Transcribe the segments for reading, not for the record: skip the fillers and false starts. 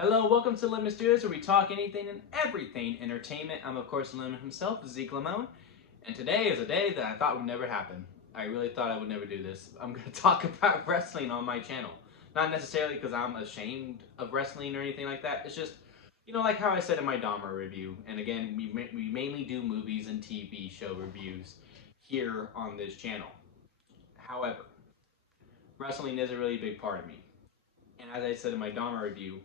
Hello, welcome to Lemon Studios, where we talk anything and everything entertainment. I'm, of course, Lemon himself, Zeke Lamone, and today is a day that I thought would never happen. I really thought I would never do this. I'm going to talk about wrestling on my channel. Not necessarily because I'm ashamed of wrestling or anything like that. It's just, like how I said in my Dahmer review, and again, we mainly do movies and TV show reviews here on this channel. However, wrestling is a really big part of me. And as I said in my Dahmer review,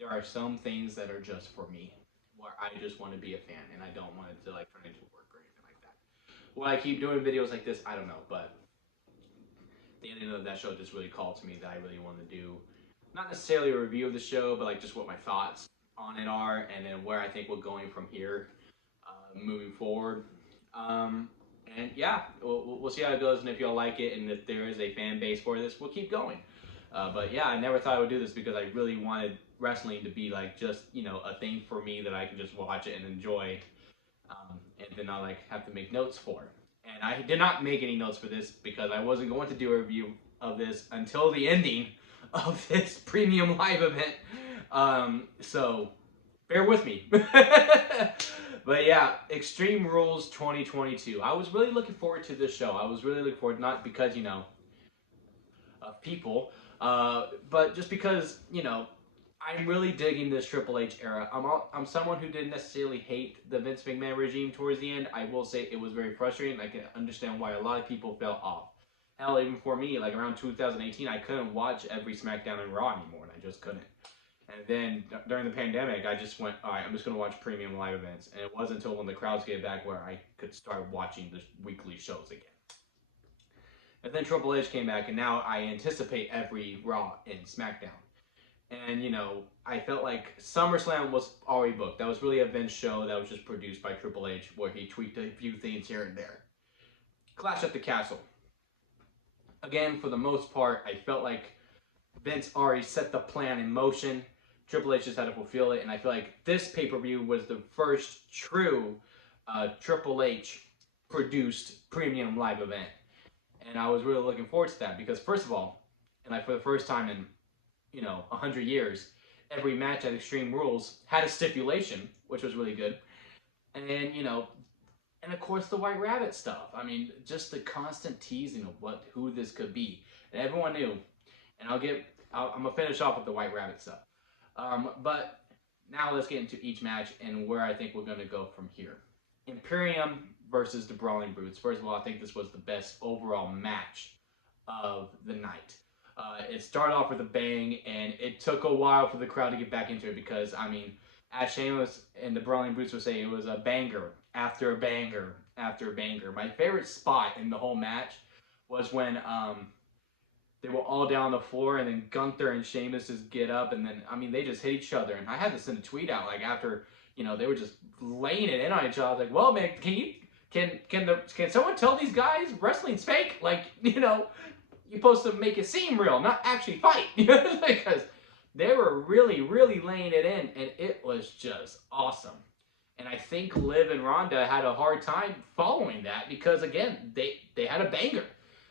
there are some things that are just for me, where I just want to be a fan and I don't want it to like turn into work or anything like that. Will I keep doing videos like this? I don't know, but the ending of that show just really called to me that I really want to do, not necessarily a review of the show, but like just what my thoughts on it are, and then where I think we're going from here, moving forward. And yeah, we'll see how it goes, and if y'all like it, and if there is a fan base for this, we'll keep going. But yeah, I never thought I would do this because I really wanted wrestling to be like just a thing for me that I can just watch it and enjoy, and then not like have to make notes for. And I did not make any notes for this because I wasn't going to do a review of this until the ending of this premium live event. So bear with me. But yeah, Extreme Rules 2022. I was really looking forward to this show. I was really looking forward, not because of people, but just because I'm really digging this Triple H era. I'm someone who didn't necessarily hate the Vince McMahon regime towards the end. I will say it was very frustrating. I can understand why a lot of people fell off. Hell, even for me, like around 2018, I couldn't watch every SmackDown and Raw anymore, and I just couldn't. And then during the pandemic, I just went, all right, I'm just going to watch premium live events. And it wasn't until when the crowds get back where I could start watching the weekly shows again. And then Triple H came back, and now I anticipate every Raw and SmackDown. And, I felt like SummerSlam was already booked. That was really a Vince show that was just produced by Triple H, where he tweaked a few things here and there. Clash at the Castle. Again, for the most part, I felt like Vince already set the plan in motion. Triple H just had to fulfill it, and I feel like this pay-per-view was the first true Triple H produced premium live event. And I was really looking forward to that because, first of all, and for the first time in 100 years, every match at Extreme Rules had a stipulation, which was really good. And and of course the White Rabbit stuff. I mean, just the constant teasing of who this could be, and everyone knew. And I'm gonna finish off with the White Rabbit stuff. But now let's get into each match and where I think we're gonna go from here. Imperium versus the Brawling Brutes. First of all, I think this was the best overall match of the night. It started off with a bang, and it took a while for the crowd to get back into it because, as Sheamus and the Brawling Brutes were saying, it was a banger after a banger after a banger. My favorite spot in the whole match was when they were all down on the floor, and then Gunther and Sheamus just get up, and then, they just hit each other. And I had to send a tweet out, like, after, they were just laying it in on each other. I was like, well, man, can someone tell these guys wrestling's fake? Like, you're supposed to make it seem real, not actually fight. Because they were really, really laying it in, and it was just awesome. And I think Liv and Ronda had a hard time following that because, again, they had a banger.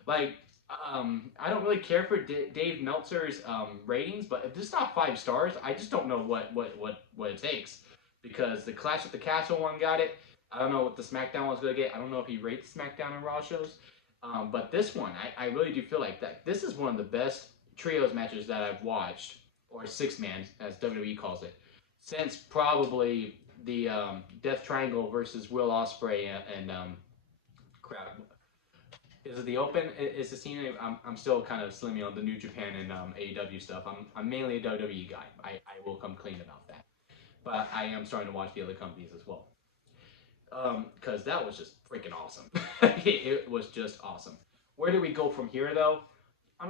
Like, I don't really care for Dave Meltzer's ratings, but if this is not 5 stars, I just don't know what it takes. Because the Clash at the Castle one got it. I don't know what the SmackDown one's going to get. I don't know if he rates SmackDown and Raw shows. But this one, I really do feel like that this is one of the best trios matches that I've watched, or 6-man, as WWE calls it, since probably the Death Triangle versus Will Ospreay and crap. Is it the Open? Is the scene? I'm still kind of slimming on the New Japan and AEW stuff. I'm mainly a WWE guy. I will come clean about that. But I am starting to watch the other companies as well. Because that was just freaking awesome. It was just awesome. Where do we go from here, though?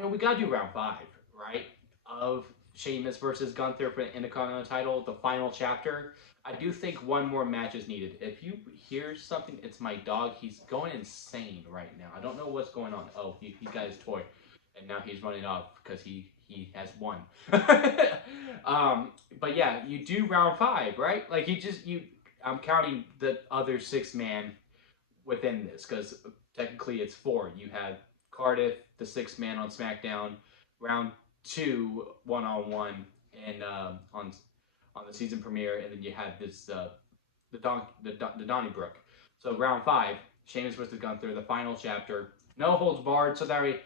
We got to do round 5, right? Of Sheamus versus Gunther for the Intercontinental title, the final chapter. I do think one more match is needed. If you hear something, it's my dog. He's going insane right now. I don't know what's going on. Oh, he got his toy, and now he's running off because he has won. But yeah, you do round 5, right? Like I'm counting the other 6-man within this because technically it's 4. You have Cardiff, the 6-man on SmackDown, round 2 1-on-1, and on on the season premiere, and then you had this the Donnybrook. So round 5, Sheamus versus Gunther, the final chapter, no holds barred. So that way,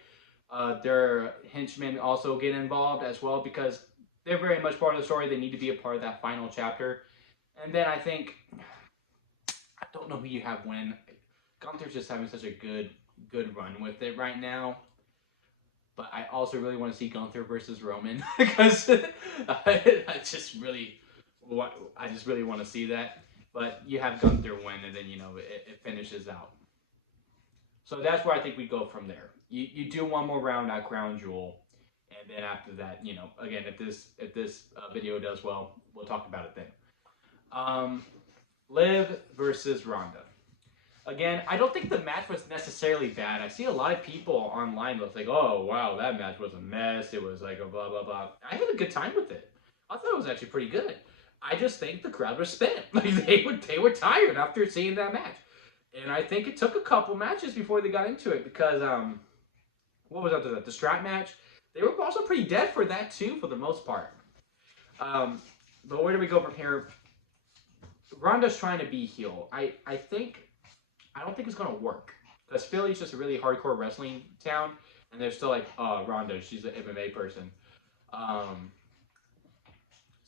their henchmen also get involved as well because they're very much part of the story. They need to be a part of that final chapter. And then I think I don't know who you have win. Gunther's just having such a good run with it right now. But I also really want to see Gunther versus Roman because I just really want to see that. But you have Gunther win, and then it finishes out. So that's where I think we go from there. You do one more round at Crown Jewel, and then after that, again, if this video does well, we'll talk about it then. Liv versus Ronda. Again, I don't think the match was necessarily bad. I see a lot of people online that's like, oh, wow, that match was a mess. It was like a blah, blah, blah. I had a good time with it. I thought it was actually pretty good. I just think the crowd was spent. Like, they were tired after seeing that match. And I think it took a couple matches before they got into it because, what was after that? The strap match? They were also pretty dead for that, too, for the most part. But where do we go from here? Ronda's trying to be heel. I don't think it's going to work. Because Philly's just a really hardcore wrestling town. And they're still like, oh, Ronda, she's an MMA person.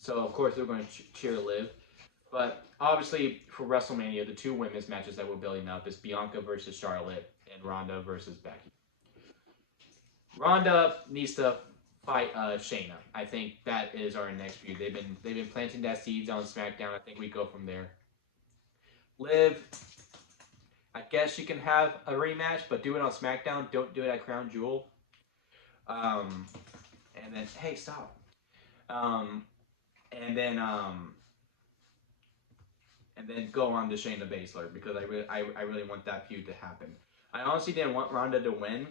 So, of course, they're going to cheer Liv. But, obviously, for WrestleMania, the 2 women's matches that we're building up is Bianca versus Charlotte and Ronda versus Becky. Ronda needs to fight Shayna. I think that is our next feud. They've been planting that seeds on SmackDown. I think we go from there. Liv, I guess you can have a rematch, but do it on SmackDown. Don't do it at Crown Jewel. And then, hey, stop. And then go on to Shayna Baszler because I really want that feud to happen. I honestly didn't want Ronda to win.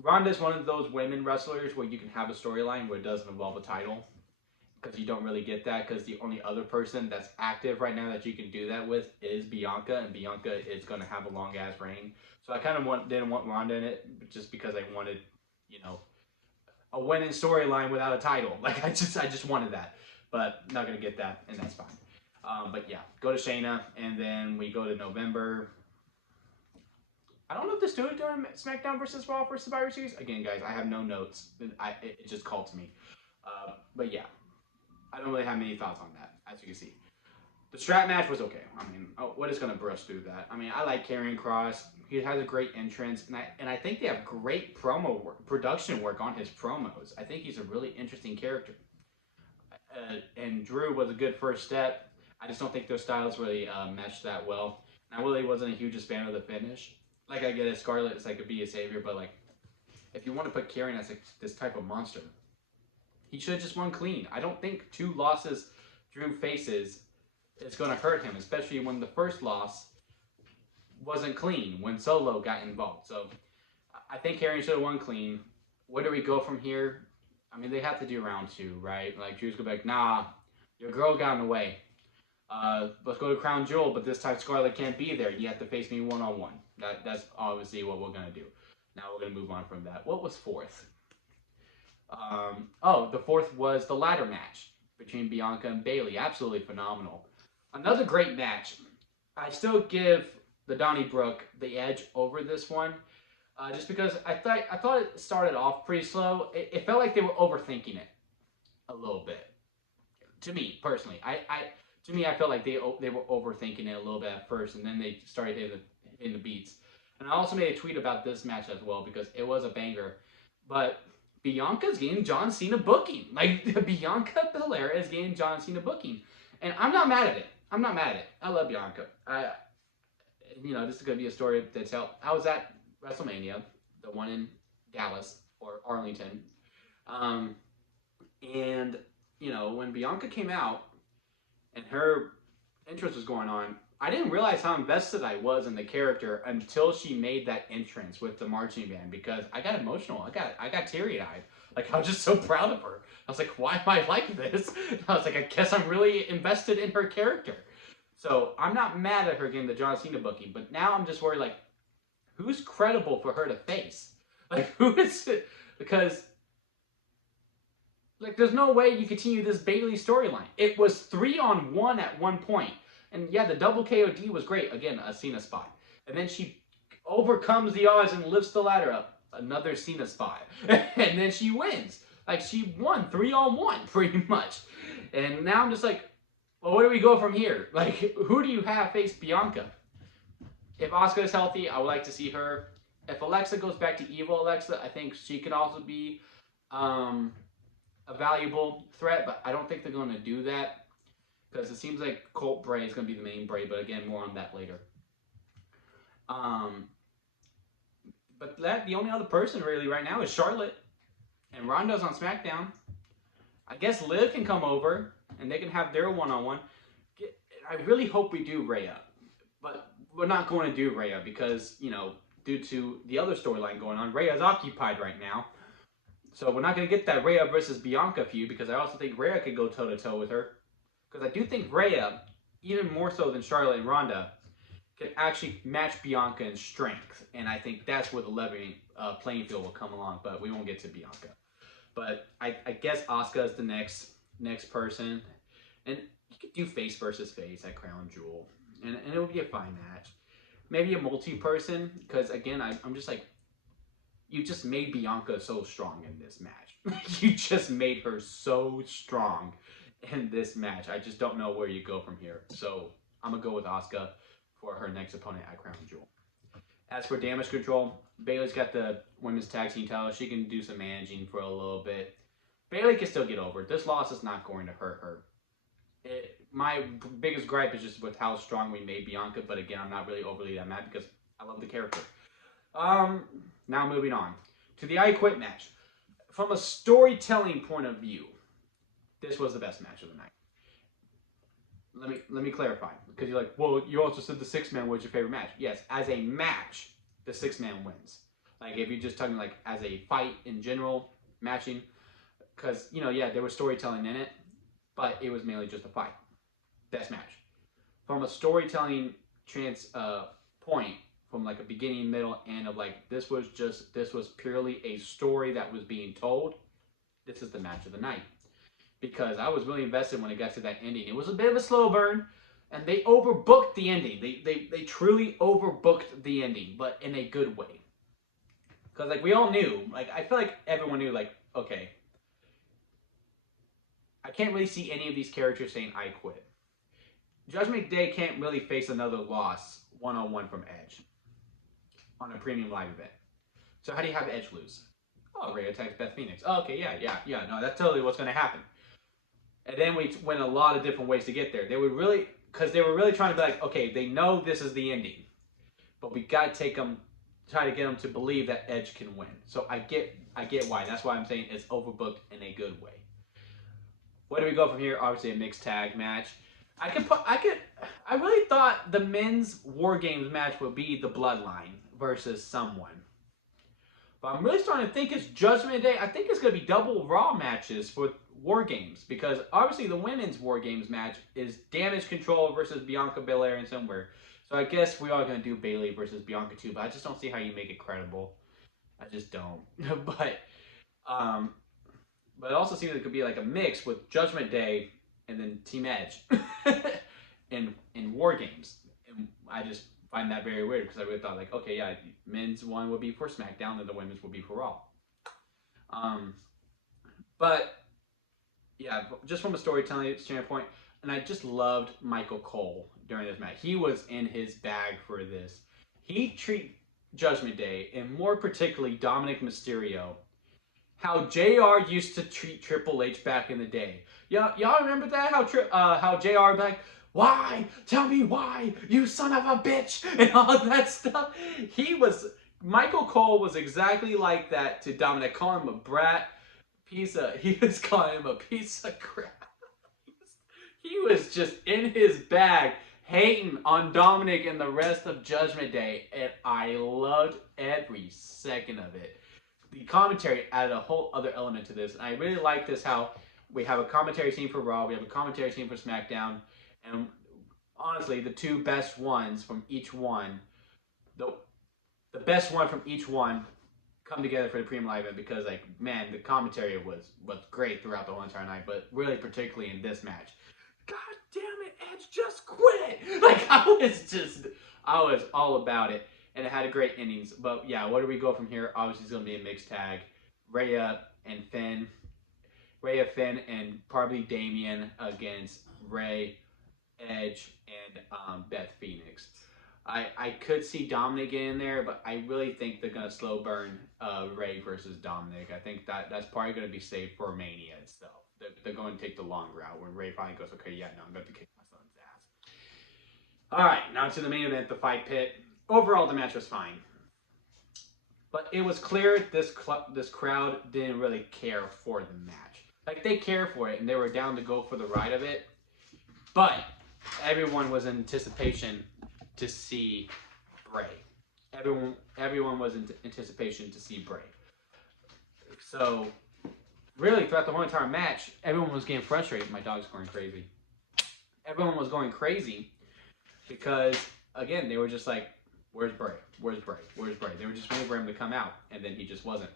Ronda's one of those women wrestlers where you can have a storyline where it doesn't involve a title because you don't really get that because the only other person that's active right now that you can do that with is Bianca, and Bianca is going to have a long ass reign. So I kind of didn't want Ronda in it just because I wanted, a winning storyline without a title. Like I just wanted that, but not gonna get that, and that's fine. But yeah, go to Shayna, and then we go to November. I don't know if this dude doing SmackDown versus Raw for Survivor Series. Again, guys, I have no notes. It just called to me. But yeah, I don't really have many thoughts on that, as you can see. The strap match was okay. I mean, what is gonna brush through that? I mean, I like Karrion Kross. He has a great entrance, and I think they have great production work on his promos. I think he's a really interesting character. And Drew was a good first step. I just don't think their styles really meshed that well. And I really wasn't a huge fan of the finish. Like, I get it, Scarlett is like a be a savior, but like, if you want to put Karrion as like this type of monster, he should have just won clean. I don't think 2 losses Drew faces is going to hurt him, especially when the first loss wasn't clean, when Solo got involved. So I think Karrion should have won clean. Where do we go from here? I mean, they have to do round 2, right? Like, Drew's going to be like, nah, your girl got in the way. Let's go to Crown Jewel, but this time Scarlett can't be there. You have to face me one-on-one. That's obviously what we're going to do. Now we're going to move on from that. What was 4th? The 4th was the ladder match between Bianca and Bayley. Absolutely phenomenal. Another great match. I still give the Donnybrook the edge over this one, just because I thought it started off pretty slow. It felt like they were overthinking it a little bit. To me personally, I felt like they were overthinking it a little bit at first, and then they started hitting the beats. And I also made a tweet about this match as well because it was a banger. But Bianca's getting John Cena booking. Like, Bianca Belair is getting John Cena booking, and I'm not mad at it. I love Bianca. This is going to be a story to tell. I was at WrestleMania, the one in Dallas or Arlington. And, when Bianca came out and her entrance was going on, I didn't realize how invested I was in the character until she made that entrance with the marching band because I got emotional. I got teary-eyed. Like, I was just so proud of her. I was like, why am I like this? And I was like, I guess I'm really invested in her character. So I'm not mad at her getting the John Cena booking, but now I'm just worried, like, who's credible for her to face? Like, who is it? Because Like, there's no way you continue this Bayley storyline. It was 3-on-1 at one point. And yeah, the double KOD was great. Again, a Cena spot. And then she overcomes the odds and lifts the ladder up. Another Cena spot. And then she wins. Like, she won 3-on-1, pretty much. And now I'm just like, well, where do we go from here? Like, who do you have face Bianca? If Asuka is healthy, I would like to see her. If Alexa goes back to evil Alexa, I think she could also be a valuable threat, but I don't think they're going to do that because it seems like Colt Bray is going to be the main Bray, but again, more on that later. But the only other person really right now is Charlotte, and Ronda's on SmackDown. I guess Liv can come over, and they can have their one-on-one. I really hope we do Rhea, but we're not going to do Rhea because, you know, due to the other storyline going on, Rhea's occupied right now. So we're not going to get that Rhea versus Bianca feud because I also think Rhea could go toe-to-toe with her. Because I do think Rhea, even more so than Charlotte and Ronda, can actually match Bianca in strength. And I think that's where the leveling playing field will come along. But we won't get to Bianca. But I guess Asuka is the next person. And you could do face versus face at Crown Jewel. And it would be a fine match. Maybe a multi-person. Because again, I'm just like, you just made Bianca so strong in this match. You just made her so strong in this match. I just don't know where you go from here. So I'm going to go with Asuka for her next opponent at Crown Jewel. As for Damage Control, Bayley's got the women's tag team title. She can do some managing for a little bit. Bayley can still get over it. This loss is not going to hurt her. My biggest gripe is just with how strong we made Bianca. But again, I'm not really overly that mad because I love the character. Now moving on to the I Quit match. From a storytelling point of view, this was the best match of the night. Let me clarify, because you're like, well, you also said the 6-man was your favorite match. Yes, as a match, the 6-man wins. Like if you're just talking like as a fight in general, matching, because you know, yeah, there was storytelling in it, but it was mainly just a fight. Best match. From a storytelling point, from like a beginning, middle, end of like this was purely a story that was being told. This is the match of the night. Because I was really invested when it got to that ending. It was a bit of a slow burn, and they overbooked the ending. They truly overbooked the ending, but in a good way. Because like we all knew, like I feel like everyone knew, like, okay, I can't really see any of these characters saying I quit. Judgment Day can't really face another loss one-on-one from Edge on a premium live event. So how do you have Edge lose? Oh, Rhea attacks Beth Phoenix. Oh, okay, yeah. No, that's totally what's going to happen. And then we went a lot of different ways to get there. They were really trying to be like, okay, they know this is the ending, but we got to try to get them to believe that Edge can win. So I get why. That's why I'm saying it's overbooked in a good way. Where do we go from here? Obviously a mixed tag match. I really thought the men's War Games match would be the Bloodline versus someone. But I'm really starting to think it's Judgment Day. I think it's going to be double Raw matches for War Games. Because obviously the women's War Games match is Damage Control versus Bianca Belair and somewhere. So I guess we are going to do Bayley versus Bianca too. But I just don't see how you make it credible. I just don't. But it also seems like it could be like a mix with Judgment Day and then Team Edge in War Games. And I just find that very weird because I really thought like, okay, yeah, men's one would be for SmackDown and the women's would be for Raw. But yeah, just from a storytelling standpoint, and I just loved Michael Cole during this match. He was in his bag for this. He treated Judgment Day, and more particularly Dominic Mysterio, how JR used to treat Triple H back in the day. Y'all remember that? How JR back, why? Tell me why, you son of a bitch, and all that stuff. Michael Cole was exactly like that to Dominic, calling him a brat, he was calling him a piece of crap. He was just in his bag, hating on Dominic and the rest of Judgment Day, and I loved every second of it. The commentary added a whole other element to this, and I really like this, how we have a commentary team for Raw, we have a commentary team for SmackDown, and honestly, the two best ones from each one, the best one from each one come together for the premium live event because, like, man, the commentary was great throughout the whole entire night, but really particularly in this match. God damn it, Edge, just quit! Like, I was all about it, and it had a great innings. But yeah, where do we go from here? Obviously, it's gonna be a mixed tag. Rhea and Finn, and probably Damian against Ray, Edge, and Beth Phoenix. I could see Dominic get in there, but I really think they're gonna slow burn Ray versus Dominic. I think that's probably gonna be safe for Mania itself. They're going to take the long route when Ray finally goes, okay, yeah, no, I'm going to kick my son's ass. All right, now to the main event, the fight pit. Overall, the match was fine, but it was clear this crowd didn't really care for the match. Like, they cared for it and they were down to go for the ride of it, but everyone was in anticipation to see Bray. Everyone was in anticipation to see Bray. So really, throughout the whole entire match, everyone was getting frustrated. My dog's going crazy. Everyone was going crazy because, again, they were just like, where's Bray? Where's Bray? Where's Bray? They were just waiting for him to come out, and then he just wasn't.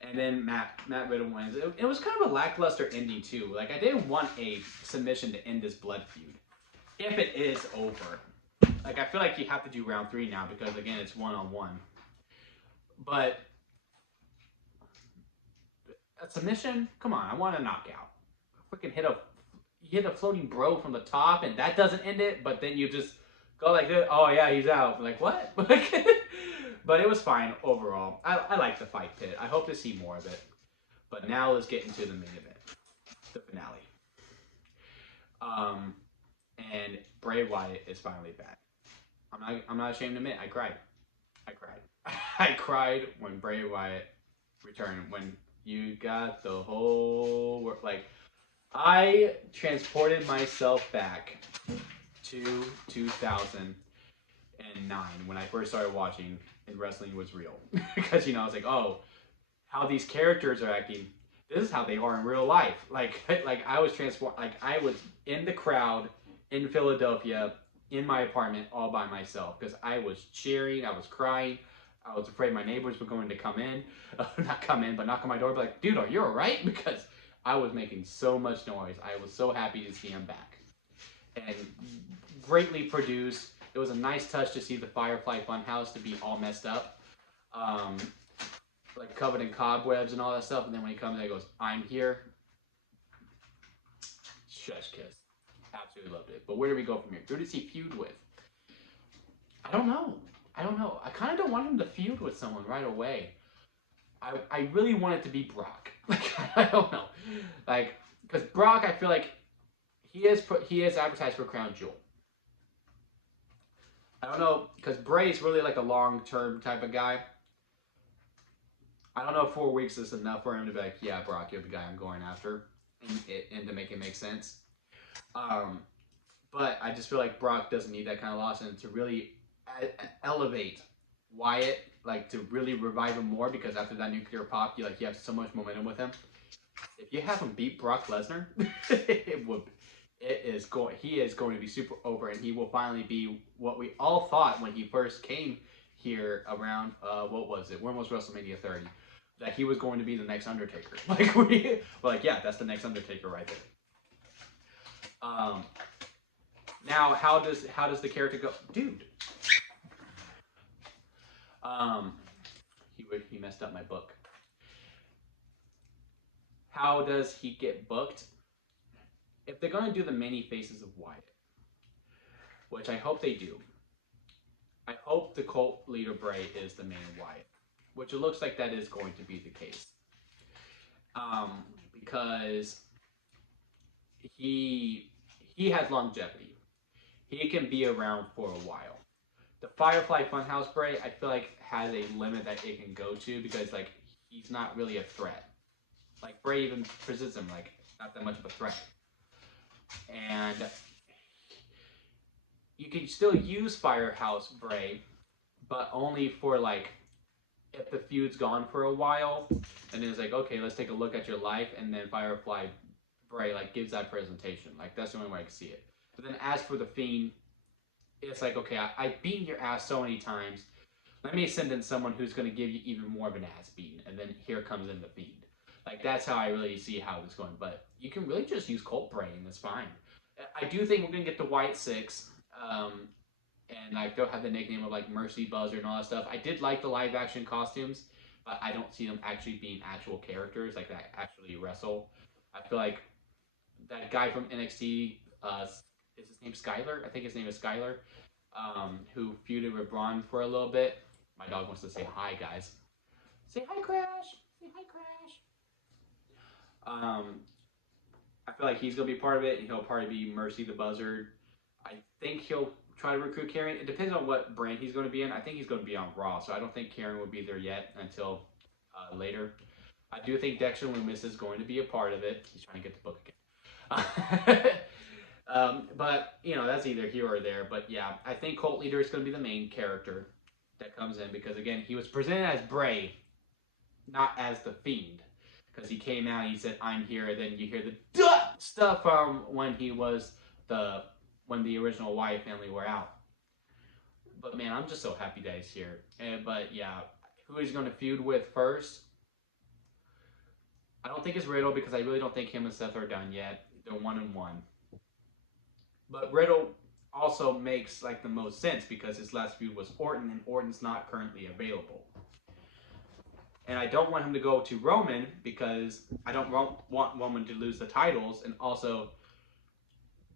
And then Matt Riddle wins. It was kind of a lackluster ending, too. Like, I didn't want a submission to end this blood feud. If it is over. Like, I feel like you have to do round 3 now because, again, it's one-on-one. But a submission? Come on, I want a knockout. Freaking hit a floating bro from the top, and that doesn't end it. But then you just go like this. Oh yeah, he's out. Like what? But it was fine overall. I like the fight pit. I hope to see more of it. But now let's get into the main event, the finale. And Bray Wyatt is finally back. I'm not ashamed to admit I cried. I cried when Bray Wyatt returned. When you got the whole world. Like, I transported myself back to 2009 when I first started watching and wrestling was real. Because, I was like, oh, how these characters are acting, this is how they are in real life. Like I was transported, like I was in the crowd in Philadelphia in my apartment all by myself because I was cheering, I was crying. I was afraid my neighbors were going to come in, not come in, but knock on my door, be like, dude, are you all right? Because I was making so much noise. I was so happy to see him back. And greatly produced. It was a nice touch to see the Firefly Funhouse to be all messed up. Like covered in cobwebs and all that stuff. And then when he comes in, he goes, I'm here. Shush kiss. Absolutely loved it. But where do we go from here? Who does he feud with? I don't know. I kind of don't want him to feud with someone right away. I really want it to be Brock. Like, I don't know. Like, because Brock, I feel like he is advertised for Crown Jewel. I don't know, because Bray is really like a long-term type of guy. I don't know if 4 weeks is enough for him to be like, yeah, Brock, you're the guy I'm going after. And to make it make sense. But I just feel like Brock doesn't need that kind of loss, and to really elevate Wyatt, like to really revive him more, because after that nuclear pop, you have so much momentum with him. If you have him beat Brock Lesnar, he is going to be super over, and he will finally be what we all thought when he first came here around what was it? When was WrestleMania 30? That he was going to be the next Undertaker. Yeah, that's the next Undertaker right there. Now how does the character go, dude? He messed up my book. How does he get booked? If they're going to do the many faces of Wyatt, which I hope they do, I hope the cult leader Bray is the main Wyatt, which it looks like that is going to be the case. Because he has longevity. He can be around for a while. The Firefly Funhouse Bray, I feel like, has a limit that it can go to, because he's not really a threat. Like, Bray even presents him not that much of a threat. And you can still use Firehouse Bray, but only for if the feud's gone for a while, and then it's okay, let's take a look at your life, and then Firefly Bray gives that presentation. That's the only way I can see it. But then as for the Fiend, it's okay, I've beaten your ass so many times. let me send in someone who's going to give you even more of an ass beating, and then here comes in the Fiend. Like, that's how I really see how it's going. But you can really just use Colt Bray, and that's fine. I do think we're going to get the White Six, and like they'll have the nickname of like Mercy Buzzer and all that stuff. I did like the live action costumes, but I don't see them actually being actual characters like that actually wrestle. I feel like that guy from NXT, is his name Skyler? I think his name is Skyler, who feuded with Braun for a little bit. My dog wants to say hi, guys. Say hi, Crash. Say hi, Crash. I feel like he's gonna be part of it, and he'll probably be Mercy the Buzzard. I think he'll try to recruit Karen. It depends on what brand he's going to be in. I think he's going to be on Raw, so I don't think Karen will be there yet until later. I do think Dexter Lumis is going to be a part of it. He's trying to get the book again. But, you know, that's either here or there. But, yeah, I think Cult Leader is going to be the main character that comes in because, again, he was presented as Bray, not as the Fiend. Because he came out and he said, I'm here. And then you hear the duh stuff from when he was when the original Wyatt family were out. But, man, I'm just so happy that he's here. But, yeah, who he's going to feud with first? I don't think it's Riddle because I really don't think him and Seth are done yet. They're 1-1. But Riddle also makes like the most sense because his last feud was Orton, and Orton's not currently available. And I don't want him to go to Roman because I don't want Roman to lose the titles, and also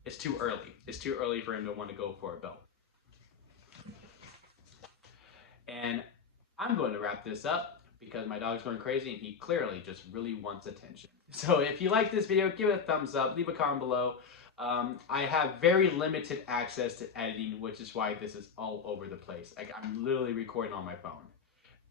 it's too early. It's too early for him to want to go for a belt. And I'm going to wrap this up because my dog's going crazy and he clearly just really wants attention. So if you like this video, give it a thumbs up, leave a comment below. I have very limited access to editing, which is why this is all over the place. Like, I'm literally recording on my phone.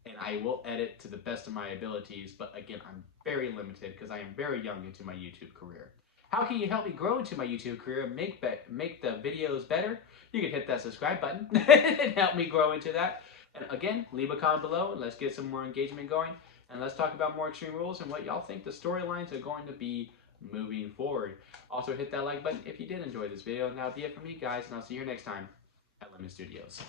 And I will edit to the best of my abilities, but again, I'm very limited because I am very young into my YouTube career. How can you help me grow into my YouTube career and make the videos better? You can hit that subscribe button and help me grow into that. And again, leave a comment below and let's get some more engagement going. And let's talk about more Extreme Rules and what y'all think the storylines are going to be moving forward. Also, hit that like button if you did enjoy this video. And that'll be it from me, guys. And I'll see you next time at Lemon Studios.